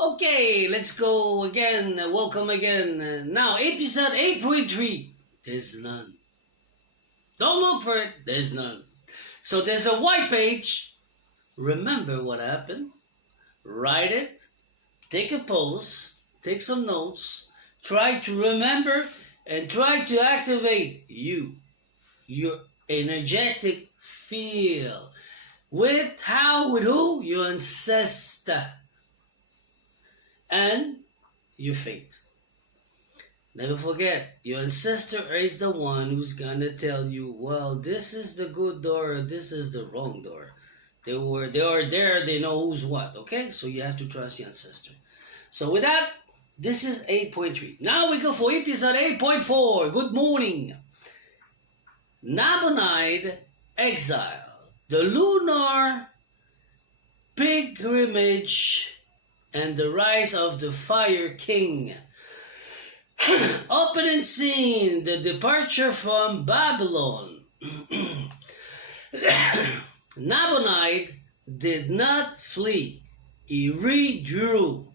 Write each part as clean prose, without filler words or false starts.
Okay, let's go again. Welcome again. Now, episode 8.3. There's none. Don't look for it. There's none. So there's a white page. Remember what happened. Write it. Take a pose. Take some notes. Try to remember and try to activate your energetic field. With who? Your ancestor. And your fate. Never forget, your ancestor is the one who's gonna tell you, well, this is the good door, or this is the wrong door. They are there, they know who's what, okay? So you have to trust your ancestor. So with that, this is 8.3. Now we go for episode 8.4. Good morning. Nabonide, Exile. The Lunar pilgrimage and the rise of the Fire King. Opening scene, the departure from Babylon. Nabonide did not flee. He withdrew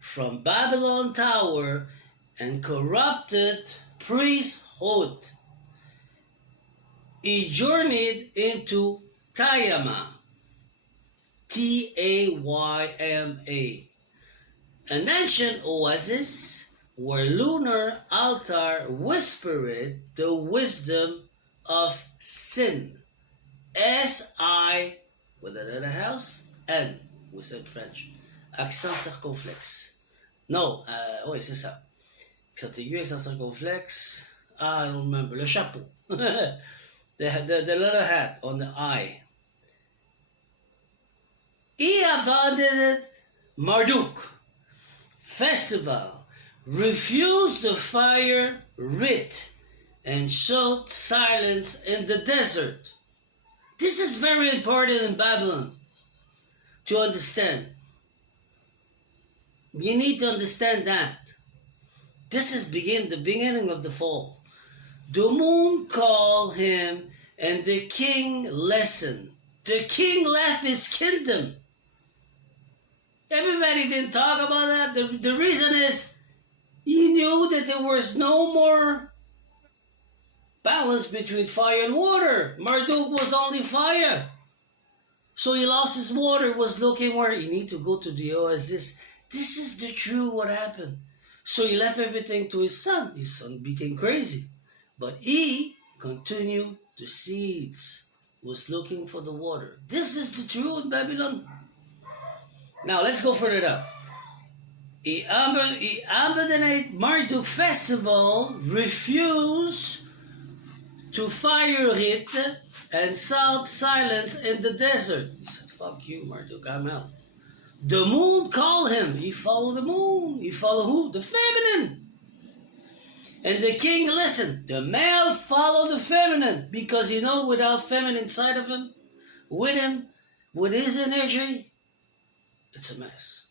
from Babylon Tower and corrupted priesthood. He journeyed into Tayma, Tayma, an ancient oasis where lunar altar whispered the wisdom of sin. S-I, with another house, N, we said French. Accent circonflexe. Non, oui, c'est ça. Accent aigu, accent circonflexe. I don't remember. Le chapeau. the little hat on the eye. He abandoned Marduk festival, refused the fire rite, and sought silence in the desert. This is very important in Babylon to understand. You need to understand that. This is the beginning of the fall. The moon called him and the king listened. The king left his kingdom. Everybody didn't talk about that. The reason is he knew that there was no more balance between fire and water. Marduk was only fire. So he lost his water, was looking where he need to go to the oasis. This is the true what happened. So he left everything to his son. His son became crazy. But he continued the seeds, was looking for the water. This is the truth in Babylon. Now let's go further down. He abandoned Marduk festival, refused to fire rite, and sought silence in the desert. He said, fuck you, Marduk, I'm out. The moon called him. He followed the moon. He followed who? The feminine. And the king listened. The male followed the feminine because without feminine inside of him, with his energy, it's a mess.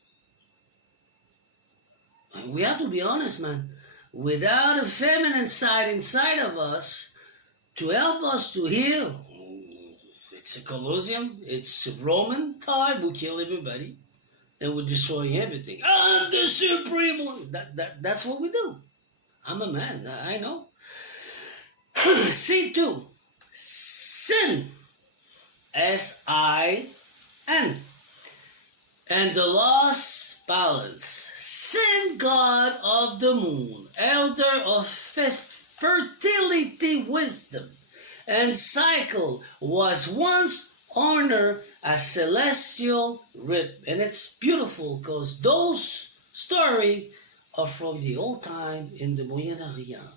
And we have to be honest, man. Without a feminine side inside of us to help us to heal, it's a Colosseum, it's a Roman time, we kill everybody, and we're destroying everything. I'm the supreme one. That's what we do. I'm a man, I know. C2, sin, S-I-N, and the lost balance. Sin, god of the moon, elder of fertility, wisdom, and cycle, was once honored as celestial rhythm. And it's beautiful because those stories are from the old time in the Moyen-Orient,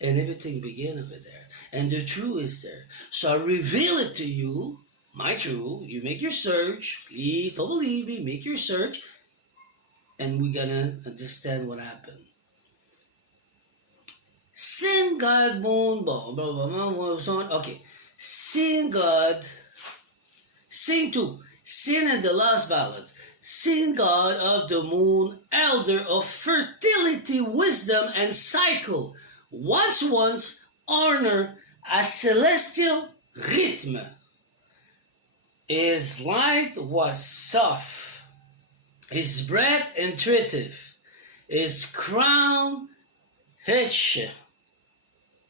and everything began over there. And the truth is there. So I reveal it to you, my truth. You make your search. Please don't believe me. Make your search. And we're gonna understand what happened. Sin, God, moon, blah, blah, blah, blah, was on. Okay. Sin, God. Sin 2. Sin and the lost balance. Sin, god of the moon, elder of fertility, wisdom, and cycle, once honor as celestial rhythm. His light was soft His bread entreative, his crown etched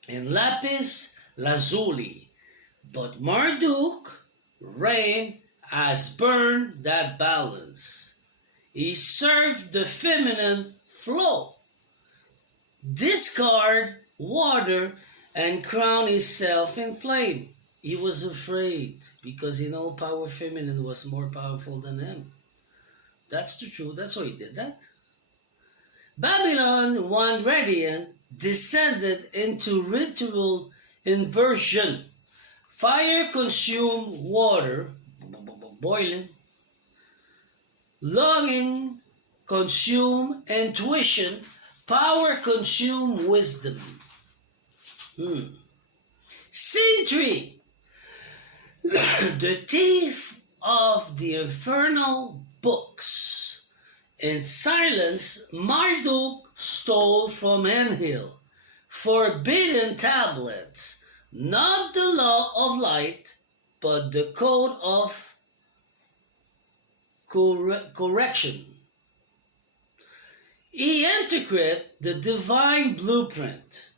in lapis-lazuli. But Marduk reign has burned that balance. He served the feminine flow, discard water, and crown himself in flame. He was afraid because he know power feminine was more powerful than him. That's the truth. That's why he did that. Babylon, one radiant, descended into ritual inversion. Fire consumed water, boiling. Longing consumed intuition. Power consumed wisdom. Scene 3. The thief of the infernal books. In silence, Marduk stole from Enlil forbidden tablets, not the law of light, but the code of correction. He encrypted the divine blueprint,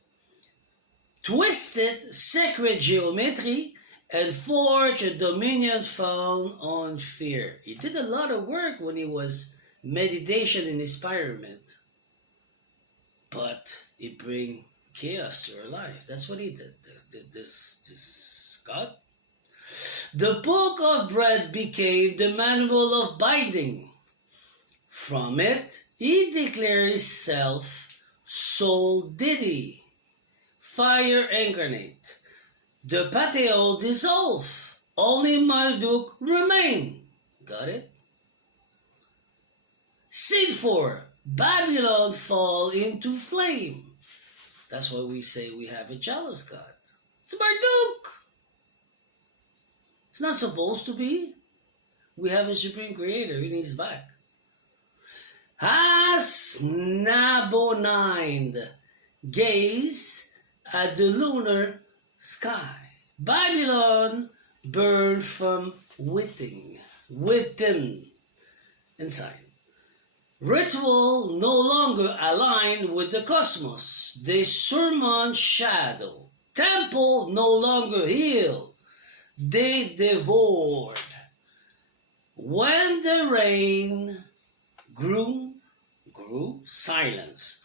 twisted sacred geometry, and forged a dominion found on fear. He did a lot of work when he was meditation in his pyramid, but it bring chaos to our life. That's what he did. This God. The book of bread became the manual of binding. From it, he declared himself sole deity, fire incarnate. The Pateo dissolved. Only Marduk remained. Got it? Scene 4. Babylon fall into flame. That's why we say we have a jealous God. It's Marduk. It's not supposed to be. We have a supreme creator in his back. As Nabonide gaze at the lunar sky, Babylon burned from within inside. Ritual no longer aligned with the cosmos. They surmount shadow. Temple no longer healed. They devoured. When the rain grew silence.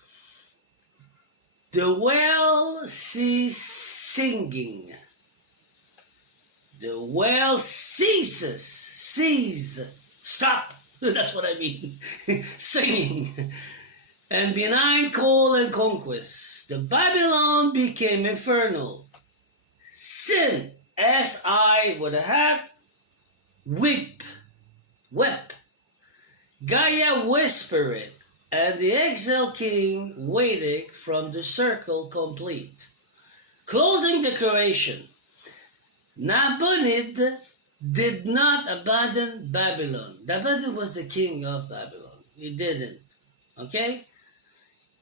The well ceased singing. The well cease. Stop. That's what I mean. Singing. And behind coal and conquest, the Babylon became infernal. Sin, S-I with a hat, wept. Gaia whispered, and the exile king waited from the circle complete. Closing decoration. Nabonide did not abandon Babylon. Nabonide was the king of Babylon. He didn't. Okay?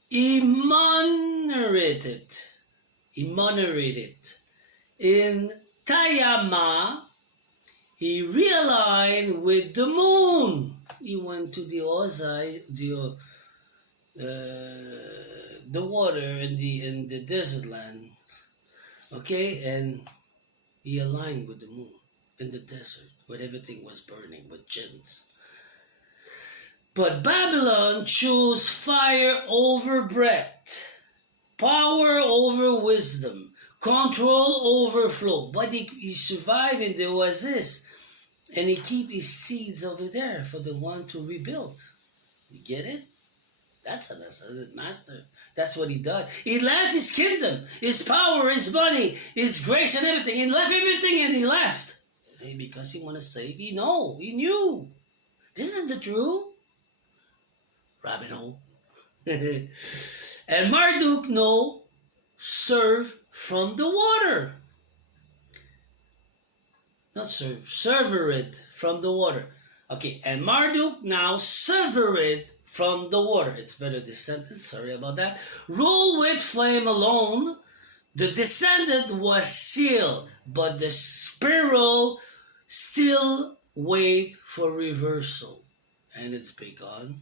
He monitored it. In Tayma, he realigned with the moon. He went to the oasis, the water in the desert land. Okay? And he aligned with the moon in the desert where everything was burning with jinns. But Babylon chose fire over breath, power over wisdom, control over flow. But he survived in the oasis, and he keep his seeds over there for the one to rebuild. You get it? That's an ascended master. That's what he did. He left his kingdom, his power, his money, his grace and everything. He left everything and he left. Because he want to save. He knew. This is the truth. Rabbit hole. And Marduk serve from the water. Not serve, severed from the water. Okay, and Marduk now severed from the water. It's better this sentence, sorry about that. Rule with flame alone. The descendant was sealed, but the spiral still wait for reversal. and it's begun.